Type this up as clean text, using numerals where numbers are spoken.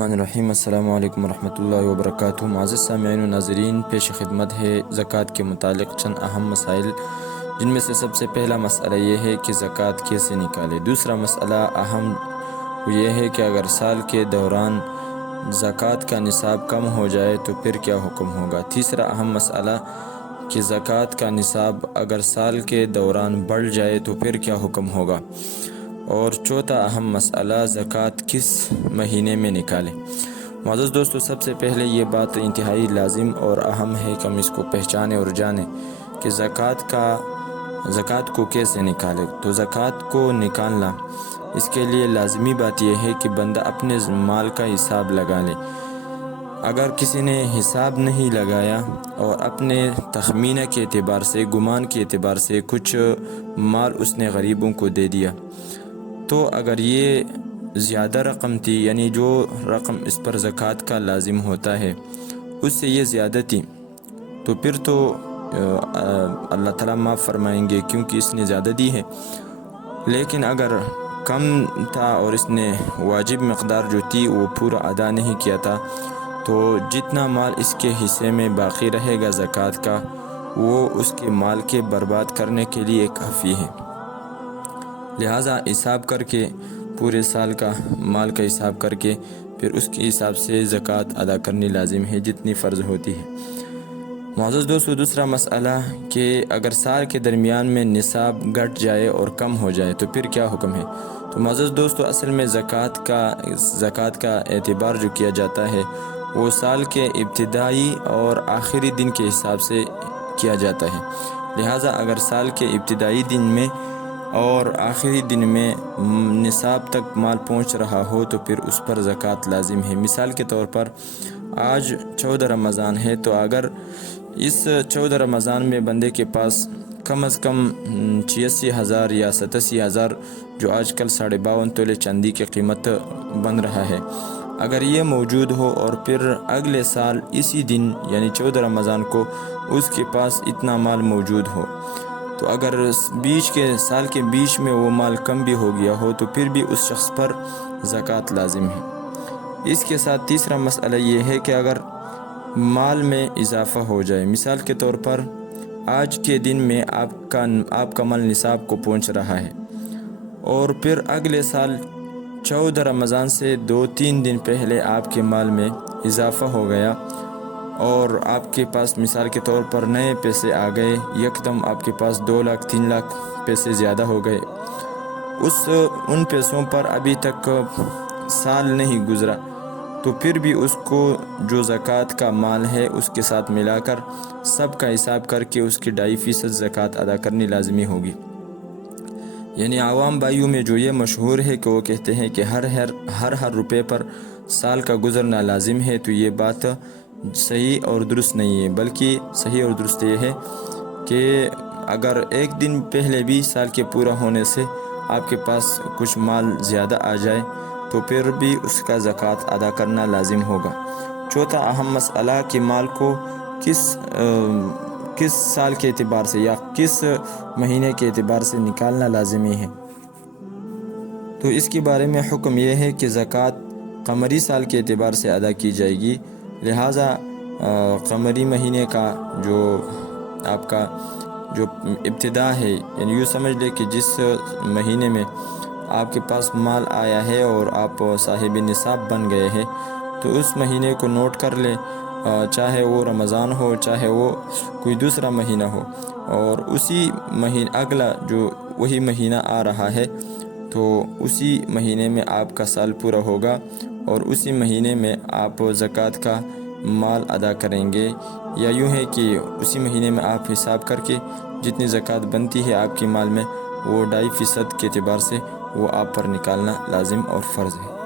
الرحمن الرحیم۔ السلام علیکم ورحمۃ اللہ وبرکاتہ۔ معزز سامعین و ناظرین، پیش خدمت ہے زکوٰۃ کے متعلق چند اہم مسائل، جن میں سے سب سے پہلا مسئلہ یہ ہے کہ زکوٰۃ کیسے نکالے۔ دوسرا مسئلہ اہم یہ ہے کہ اگر سال کے دوران زکوٰۃ کا نصاب کم ہو جائے تو پھر کیا حکم ہوگا۔ تیسرا اہم مسئلہ کہ زکوٰۃ کا نصاب اگر سال کے دوران بڑھ جائے تو پھر کیا حکم ہوگا۔ اور چوتھا اہم مسئلہ زکوٰۃ کس مہینے میں نکالیں۔ معزز دوستو، سب سے پہلے یہ بات انتہائی لازم اور اہم ہے کہ ہم اس کو پہچانیں اور جانیں کہ زکوٰۃ کو کیسے نکالیں۔ تو زکوٰۃ کو نکالنا، اس کے لیے لازمی بات یہ ہے کہ بندہ اپنے مال کا حساب لگا لے۔ اگر کسی نے حساب نہیں لگایا اور اپنے تخمینہ کے اعتبار سے، گمان کے اعتبار سے کچھ مال اس نے غریبوں کو دے دیا، تو اگر یہ زیادہ رقم تھی، یعنی جو رقم اس پر زکوٰۃ کا لازم ہوتا ہے اس سے یہ زیادہ تھی، تو پھر تو اللہ تعالیٰ معاف فرمائیں گے کیونکہ اس نے زیادہ دی ہے۔ لیکن اگر کم تھا اور اس نے واجب مقدار جو تھی وہ پورا ادا نہیں کیا تھا، تو جتنا مال اس کے حصے میں باقی رہے گا زکوٰۃ کا، وہ اس کے مال کے برباد کرنے کے لیے کافی ہے۔ لہٰذا حساب کر کے، پورے سال کا مال کا حساب کر کے، پھر اس کے حساب سے زکوٰۃ ادا کرنی لازم ہے جتنی فرض ہوتی ہے۔ معزز دوستو، دوسرا مسئلہ کہ اگر سال کے درمیان میں نصاب گھٹ جائے اور کم ہو جائے تو پھر کیا حکم ہے۔ تو معزز دوستو، اصل میں زکوٰۃ کا اعتبار جو کیا جاتا ہے وہ سال کے ابتدائی اور آخری دن کے حساب سے کیا جاتا ہے۔ لہٰذا اگر سال کے ابتدائی دن میں اور آخری دن میں نصاب تک مال پہنچ رہا ہو تو پھر اس پر زکوٰۃ لازم ہے۔ مثال کے طور پر آج 14 رمضان ہے، تو اگر اس 14 رمضان میں بندے کے پاس کم از کم 86,000 یا 87,000، جو آج کل 52.5 تولے چاندی کی قیمت بن رہا ہے، اگر یہ موجود ہو اور پھر اگلے سال اسی دن یعنی 14 رمضان کو اس کے پاس اتنا مال موجود ہو، تو اگر سال کے بیچ میں وہ مال کم بھی ہو گیا ہو تو پھر بھی اس شخص پر زکوٰۃ لازم ہے۔ اس کے ساتھ تیسرا مسئلہ یہ ہے کہ اگر مال میں اضافہ ہو جائے، مثال کے طور پر آج کے دن میں آپ کا مال نصاب کو پہنچ رہا ہے اور پھر اگلے سال 14 رمضان سے 2-3 دن پہلے آپ کے مال میں اضافہ ہو گیا اور آپ کے پاس مثال کے طور پر نئے پیسے آ گئے، یکدم آپ کے پاس 2 لاکھ 3 لاکھ پیسے زیادہ ہو گئے، ان پیسوں پر ابھی تک سال نہیں گزرا، تو پھر بھی اس کو جو زکوٰۃ کا مال ہے اس کے ساتھ ملا کر سب کا حساب کر کے اس کی 2.5% زکوٰۃ ادا کرنی لازمی ہوگی۔ یعنی عوام بھائیوں میں جو یہ مشہور ہے کہ وہ کہتے ہیں کہ ہر روپے پر سال کا گزرنا لازم ہے، تو یہ بات صحیح اور درست نہیں ہے، بلکہ صحیح اور درست یہ ہے کہ اگر ایک دن پہلے بھی سال کے پورا ہونے سے آپ کے پاس کچھ مال زیادہ آ جائے تو پھر بھی اس کا زکوٰۃ ادا کرنا لازم ہوگا۔ چوتھا اہم مسئلہ کہ مال کو کس سال کے اعتبار سے یا کس مہینے کے اعتبار سے نکالنا لازمی ہے۔ تو اس کے بارے میں حکم یہ ہے کہ زکوٰۃ قمری سال کے اعتبار سے ادا کی جائے گی۔ لہٰذا قمری مہینے کا جو آپ کا جو ابتدا ہے، یعنی یوں سمجھ لے کہ جس مہینے میں آپ کے پاس مال آیا ہے اور آپ صاحب نصاب بن گئے ہیں، تو اس مہینے کو نوٹ کر لیں، چاہے وہ رمضان ہو چاہے وہ کوئی دوسرا مہینہ ہو، اور اسی اگلا جو وہی مہینہ آ رہا ہے تو اسی مہینے میں آپ کا سال پورا ہوگا اور اسی مہینے میں آپ زکوٰۃ کا مال ادا کریں گے، یا یوں ہے کہ اسی مہینے میں آپ حساب کر کے جتنی زکوٰۃ بنتی ہے آپ کے مال میں، وہ 2.5% کے اعتبار سے وہ آپ پر نکالنا لازم اور فرض ہے۔